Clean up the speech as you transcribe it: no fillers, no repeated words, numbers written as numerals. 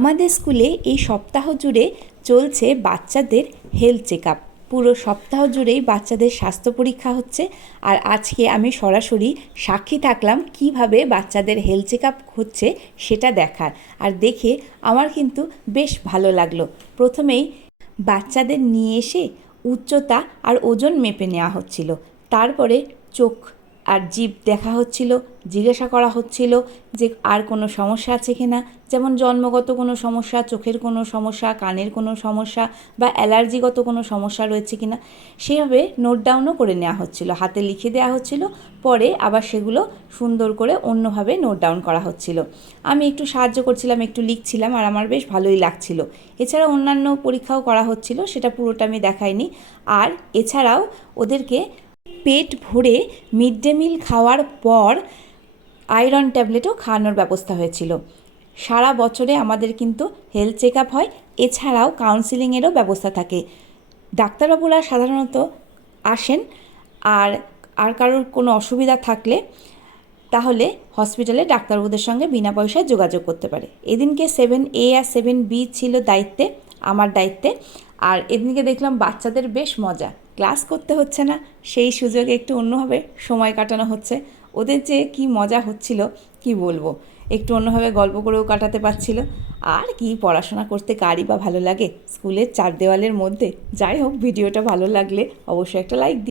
আমাদের স্কুলে এই সপ্তাহ জুড়ে চলছে বাচ্চাদের হেলথ চেক আপ। পুরো সপ্তাহ জুড়েই বাচ্চাদের স্বাস্থ্য পরীক্ষা হচ্ছে। আর আজকে আমি সরাসরি সাক্ষী থাকলাম কিভাবে বাচ্চাদের হেলথ চেক আপ হচ্ছে সেটা দেখার। আর দেখে আমার কিন্তু বেশ ভালো লাগলো। প্রথমেই বাচ্চাদের নিয়ে এসে উচ্চতা আর ওজন মেপে নেওয়া হচ্ছিল। তারপরে চোখ আর জিভ দেখা হচ্ছিল, জিজ্ঞাসা করা হচ্ছিল যে আর কোনো সমস্যা আছে কি না, যেমন জন্মগত কোনো সমস্যা, চোখের কোনো সমস্যা, কানের কোনো সমস্যা বা অ্যালার্জিগত কোনো সমস্যা রয়েছে কি না, সেভাবে নোট ডাউনও করে নেওয়া হচ্ছিল, হাতে লিখে দেওয়া হচ্ছিল। পরে আবার সেগুলো সুন্দর করে অন্যভাবে নোট ডাউন করা হচ্ছিল। আমি একটু সাহায্য করছিলাম, একটু লিখছিলাম, আর আমার বেশ ভালোই লাগছিল। এছাড়া অন্যান্য পরীক্ষাও করা হচ্ছিল, সেটা পুরোটা আমি দেখাইনি। আর এছাড়াও ওদেরকে পেট ভরে মিড ডে মিল খাওয়ার পর আয়রন ট্যাবলেটও খাওয়ানোর ব্যবস্থা হয়েছিল। সারা বছরে আমাদের কিন্তু হেলথ চেক আপ হয়, এছাড়াও কাউন্সিলিংয়েরও ব্যবস্থা থাকে। ডাক্তারবাবুরা সাধারণত আসেন, আর কারোর কোনো অসুবিধা থাকলে তাহলে হসপিটালে ডাক্তারবাবুদের সঙ্গে বিনা পয়সায় যোগাযোগ করতে পারে। এদিনকে 7A আর 7B ছিল দায়িত্বে, আমার দায়িত্বে। আর এদিনকে দেখলাম বাচ্চাদের বেশ মজা, ক্লাস করতে হচ্ছে না, সেই সুযোগে একটু অন্যভাবে সময় কাটানো হচ্ছে। ওদের যে কি মজা হচ্ছিল কি বলবো, একটু অন্যভাবে গল্প করেও কাটাতে পারছিল। আর কি পড়াশোনা করতে কারই বা ভালো লাগে স্কুলের চার দেওয়ালের মধ্যে। যাই হোক, ভিডিওটা ভালো লাগলে অবশ্যই একটা লাইক